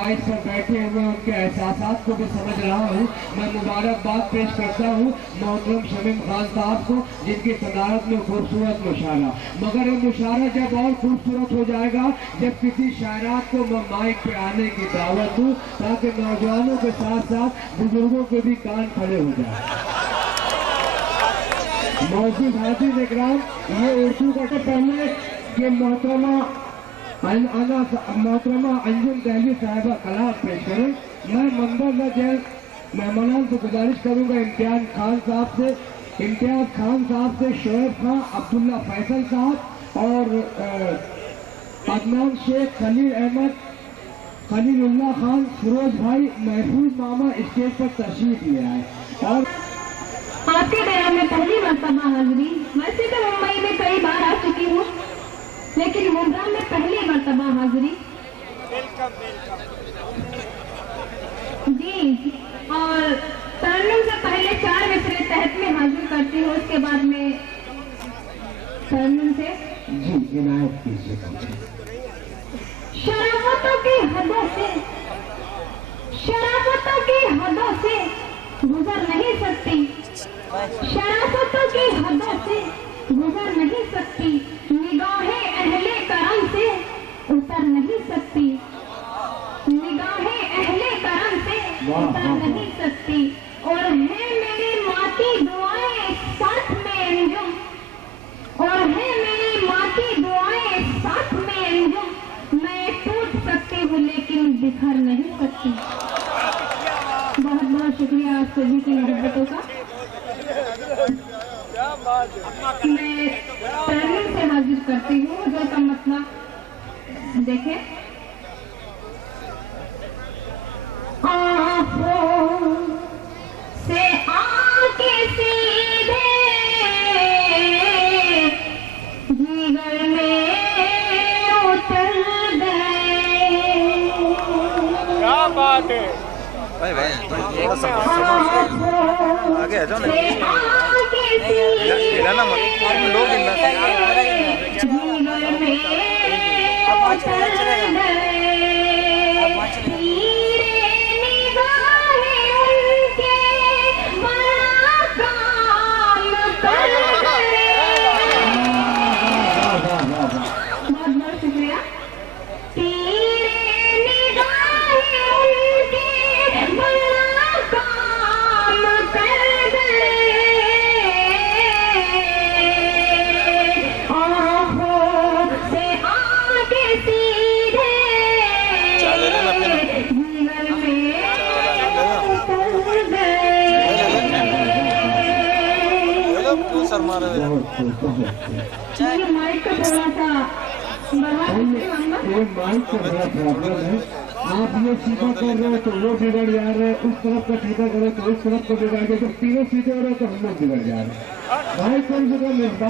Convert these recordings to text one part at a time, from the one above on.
Daesh पर बैठे हुए उनके एहसासात को भी समझ रहा हूँ। मैं मुबारकबाद पेश करता हूँ मोहतरम शमीम खान साहब को, जिनकी सदारत में खूबसूरत मुशारा। मगर ये मुशारा जब और खूबसूरत हो जाएगा जब किसी शायरात को मैं माइक पे आने की दावत दूँ, ताकि नौजवानों के साथ साथ बुजुर्गों के भी कान खड़े हो जाए। मौजूद हाजिर इकराम, ये उर्दू का पहले कि मोहतरमा अंजुम दहली साहिबा कलाम पेश करें। मैं मंदर जैन मेहमानान से गुजारिश करूंगा इम्तियाज खान साहब से शोएब खान, अब्दुल्ला फैसल साहब और अदनान शेख, खलील अहमद, खलीलुल्लाह खान, फिरोज भाई, महफूज मामा स्टेज पर तशरीफ ले आए। और आपके दया में पहली मर्तबा हाजिरी। वैसे तो मुंबई में कई बार आ चुकी हूँ, लेकिन मुंद्रा में पहली मर्तबा हाजिरी जी। और तरन्नुम से पहले 4 मिसरे तहत में हाजिर करती हूँ, उसके बाद में तरन्नुम से जी इनायत कीजिए। शराफतों की हदों से गुजर नहीं सकती, शराफतों की हदों से गुजर नहीं सकती, निगाहें अहले करम से उतर नहीं सकती, निगाहें अहले करम से उतर नहीं सकती। और है मेरी माती दुआएं साथ में अंजुम, और है मेरी माती दुआएं साथ में अंजुम। मैं टूट सकती हूँ लेकिन बिखर नहीं सकती। बहुत बहुत शुक्रिया आप सभी की मोहब्बतों का। मैं तरन्नुम से हाजिर करती हूँ, जो का मतलब देखें। आँखों से आके सीधे जिगर में उतर गए। क्या बात है भाई भाई, थोड़ा सा आगे आ जाओ ना, हिलाना मत, लोग सर मार माइक का थोड़ा सा प्रॉब्लम है। आप ये सीधा कर रहे हो तो वो बिगड़ जा रहे हैं, उस तरफ का सीधा करो तो उस तरफ को बिगड़ गए, तो तीनों सीधे हो रहे तो हम लोग बिगड़ जा रहे हैं। भाई कौन जगह मिलता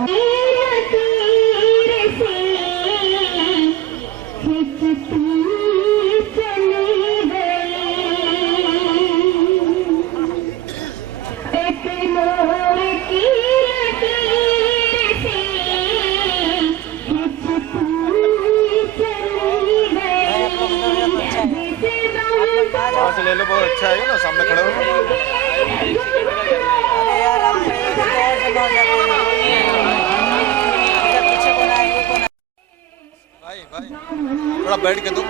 से ले लो, बहुत अच्छा है ना, सामने खड़े हो भाई भाई, थोड़ा बैठ के दो।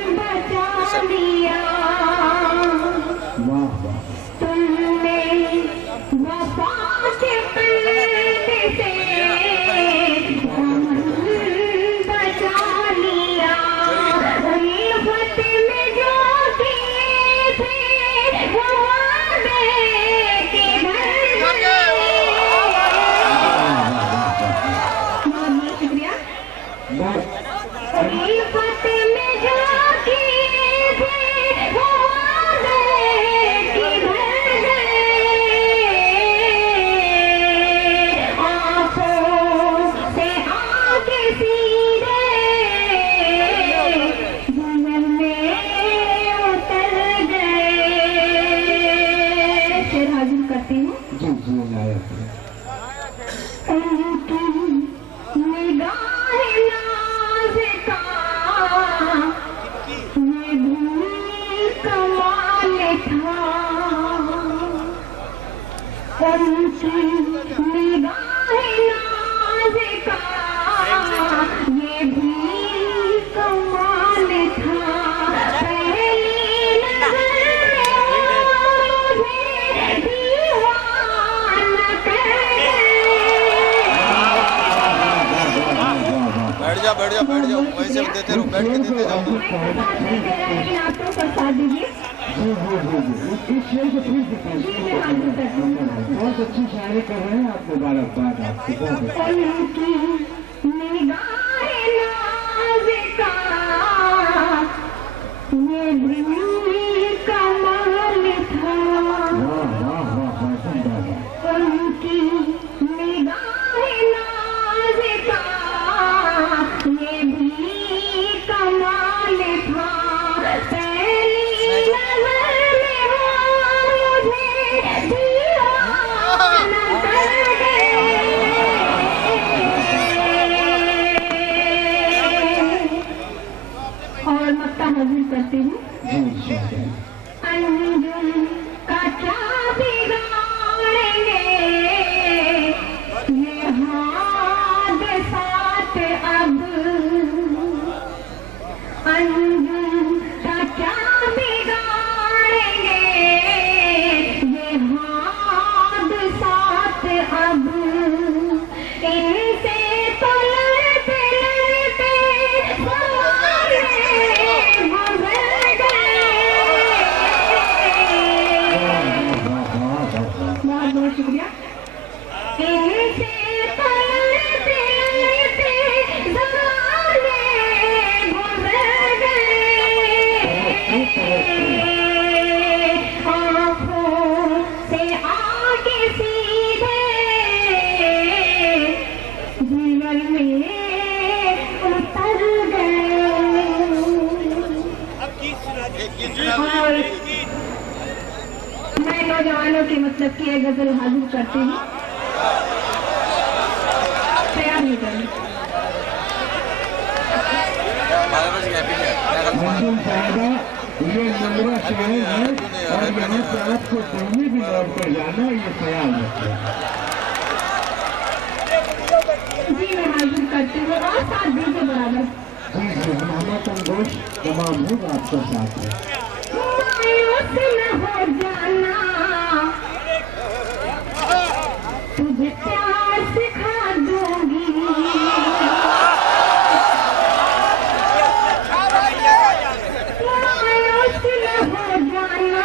था, उनकी निगाहे नाज़ का ये भी कमाल था। पहली नज़र मुझे दीवाना कर बैठ जाओ वैसे देते रहो, बैठ के देते जाओ। आपको प्रसाद दीजिए। इस शेर को प्लीज दिखाइए। बहुत अच्छी शायरी कर रहे हैं आप, मुबारकबाद आपको। उनकी निगाहे नाज़ का ये भी कमाल था। उनकी निगाहे नाज़ का ये भी कमाल था। पहली नज़र में मुझे दीवाना कर गए। और मक्ता हाजिर करती हूँ। अंजुम का क्या बिगाड़ेंगे ये हादसात अब। अंजुम का क्या बिगाड़ेंगे ये हादसात अब। इनसे तो लड़ते लड़ते ज़माने गुज़र गए। बहुत बहुत शुक्रिया। इनसे तो लड़ते लड़ते ज़माने गुज़र गए। आँखों से आगे सीधे जीवन में उतर गए। और मैं नौजवानों के मतलब की एक गजल हाजिर करती हूँ। तैयार नहीं करें। मंजुम साहिबा, ये नंबरा शायर है और यहाँ से आपको कहीं भी लौट कर जाना, ये ख्याल रखें। जी मैं हाजिर करती हूँ और साथ दीजिए बराबर। जी मोहम्मद अंगोश तमाम लोग आपके साथ हैं। मायूस न हो जाना, तुझे प्यार सिखा दूंगी। मायूस न हो जाना,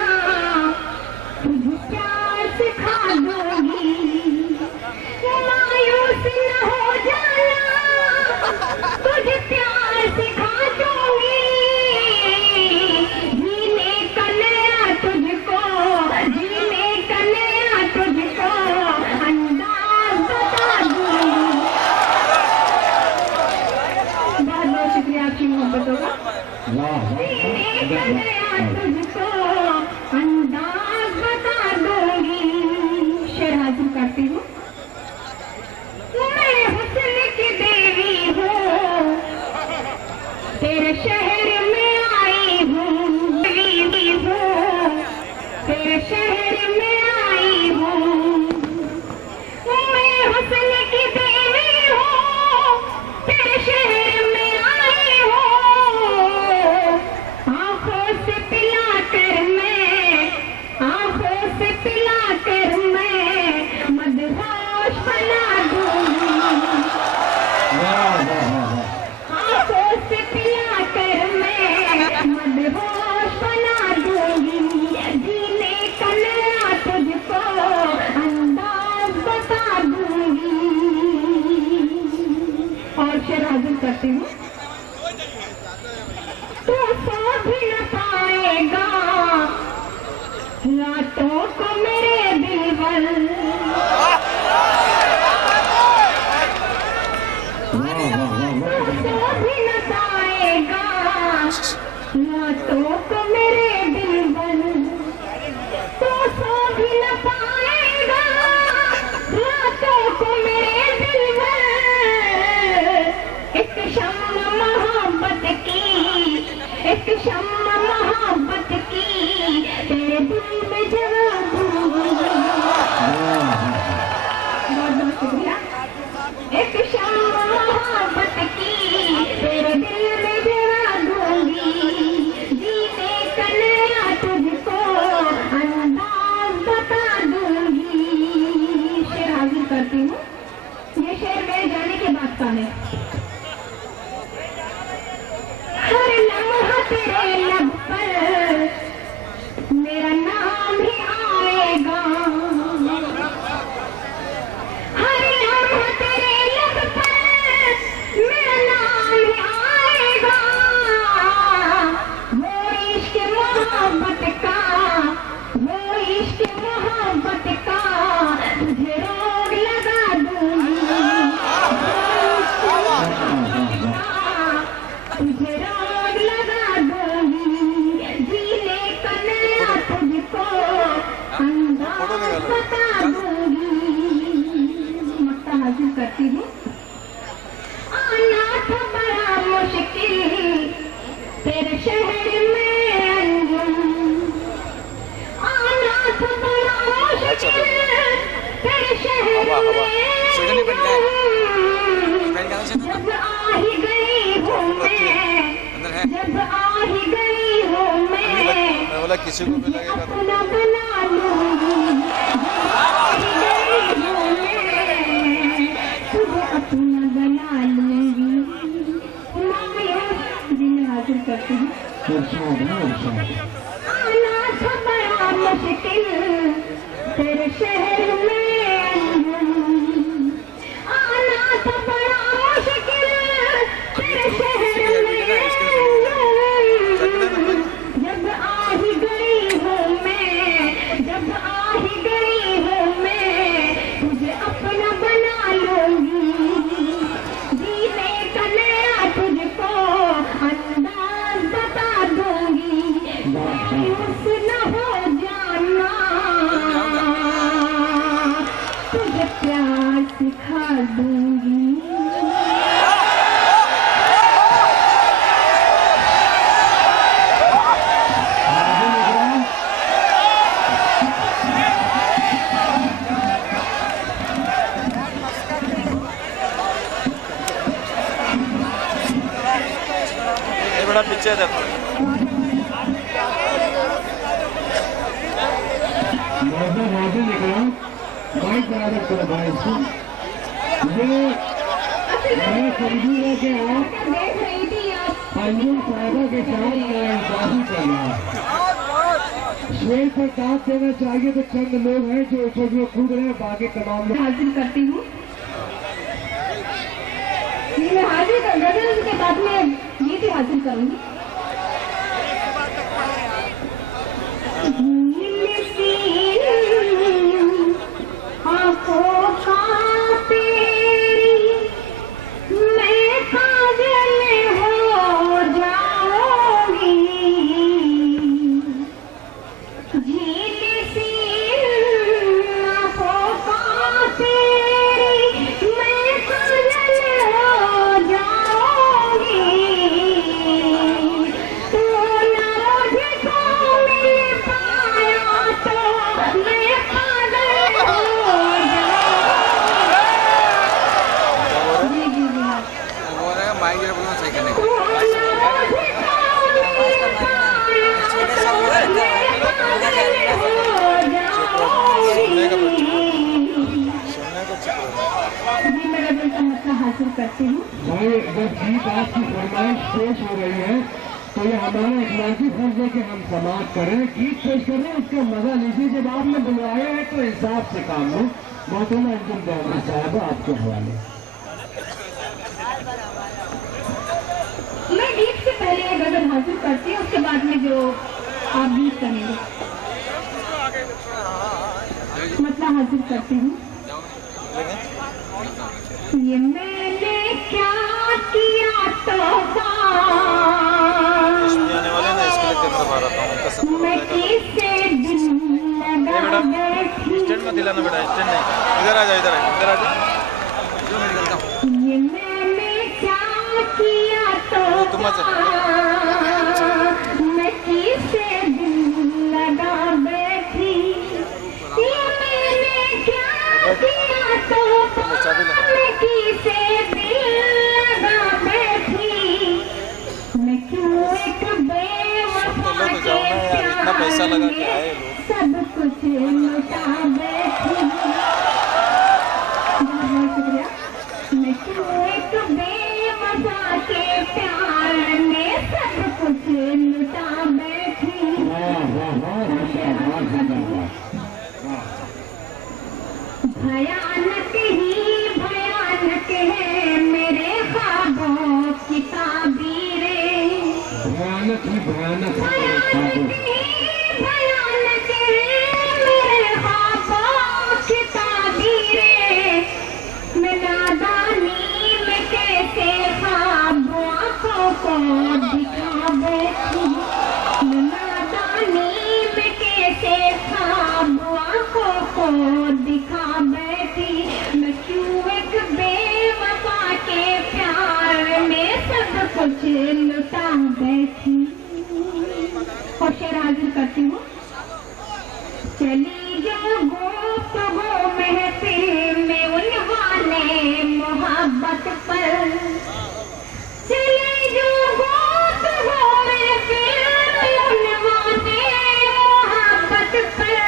तुझे प्यार सिखा दूंगी। मायूस न हो जाना, तुझे प्यार सिखा दूंगी। जीने का नया तुझको, जीने का नया तुझको अंदाज बता दूंगी। बहुत बहुत शुक्रिया आपकी मोहब्बतों का। जीने का नया तुझको तुझको अंदाज बता दूंगी। शेर हाजिर करती हूँ। ये शेर मेरे जाने के बाद का है। हर लम्हा तेरे लब पर मेरा नाम ही आएगा। हर लम्हा तेरे लब पर मेरा नाम ही आएगा। वो इश्क मोहब्बत का, वो इश्क मोहब्बत का तुझे रोग लगा दूंगी। तुझे रोग लगा दूंगी। जीने का नया तुझको अंदाज बता दूंगी। मक्ता हासिल करती हूँ। आना था बड़ा मुश्किल तेरे शहर में अंजुम। आना था बड़ा मुश्किल तेरे शहर में। जब आ ही गई हूँ मैं, जब आ ही गई हूँ मैं, बोला किसी को भी लगेगा तो अपना बना लूंगी। जब आ ही गई हूँ मैं, तुझे अपना बना लूंगी। जिन्हें हासिल करती हूँ। आना था बड़ा मुश्किल तेरे शहर में अंजुम। आना था बड़ा मुश्किल तेरे शहर में अंजुम। जब आ ही गई हूँ मैं, जब आ ही गई हूँ मैं, तुझे अपना बना लूंगी। जीने का नया तुझको अंदाज बता दूंगी। मायूस न हो जाना, तुझे प्यार सिखा दूंगी। ये बड़ा पीछे देखो। माइक बराबर करो भाई इसको। ये मैं समझूंगा कि आप देख रही थी आप अंजुम साहिबा के साथ नाइंसाफी कर रहे हैं। शेर पर दांत देना चाहिए तो चंद लोग हैं जो उछल कूद रहे हैं, बाकी तमाम लोग। हाजिर करती हूँ। मैं हाजिर कर गजल के बाद में ये भी हाजिर करूंगी। आंखों का तेरी मैं काजल हो जाऊंगी। झील सी आंखों का तेरी मैं काजल हो जाऊंगी। तू न मुझको मिल पाया तो मैं पागल हो वो रहेगा माइक जरा बोलना सही करने का। हासिल करती हूँ। भाई जब गीत आपकी फरमाइश पेश हो रही है तो ये हमारा इखलासी फर्ज है कि हम समाप्त करें। गीत पेश करें, उसका मजा लीजिए। जब आपने बुलवाया है तो इंसाफ से काम लो। मोहतरमा अंजुम जावेद साहब आपके हवाले। मैं गीत से पहले ये गजल हासिल करती हूँ, उसके बाद में जो आप गीत करेंगे मतलब हासिल करती हूँ। ये मैंने क्या किया तोहफा, मैं किसे दिल लगा बैठी। स्टैंड में दिलाना बेटा, स्टैंड नहीं, इधर आ जाओ, इधर आ जाओ। जो मैं निकलता हूँ। ये मैंने क्या किया तोहफा, मैं किसे दिल लगा बैठी। ये मैंने क्या किया तोहफा, मैं किसे दिल लगा बैठी। मैं क्यों एक बेवफा के प्यार इतना पैसा लगा के आए लोग। सब कुछ लुटा बैठी। बहुत शुक्रिया। मैं क्यों एक बेवफा के प्यार में सब कुछ लुटा बैठी। भयानक ही भयानक है मेरे ख्वाबों की ताबीरें। भयानक ही भयानक भयानक है मेरे ख्वाबों की ताबीरें। मैं नादानी में कैसे ख्वाब आँखों को दिखा बैठी। मैं नादानी में कैसे ख्वाब आँखों को दिखा बैठी। मैं क्यों एक बेवफा के प्यार में सब कुछ लुटा बैठी। और शेर हाजिर करती हूँ। चली जो गुफ्तगू महफिल में उन्होंने मोहब्बत पर। चली जो गुफ्तगू महफिल में उन्होंने मोहब्बत पर।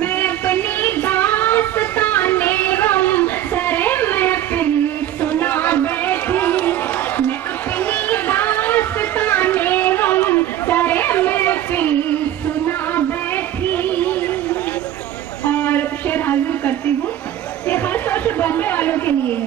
मैं अपनी दास्ताने गम सरे महफिल सुना बैठी। मैं अपनी दास्ताने गम सरे महफिल सुना बैठी। और शेर हाजिर करती हूँ। ये खास तौर से बॉम्बे वालों के लिए है।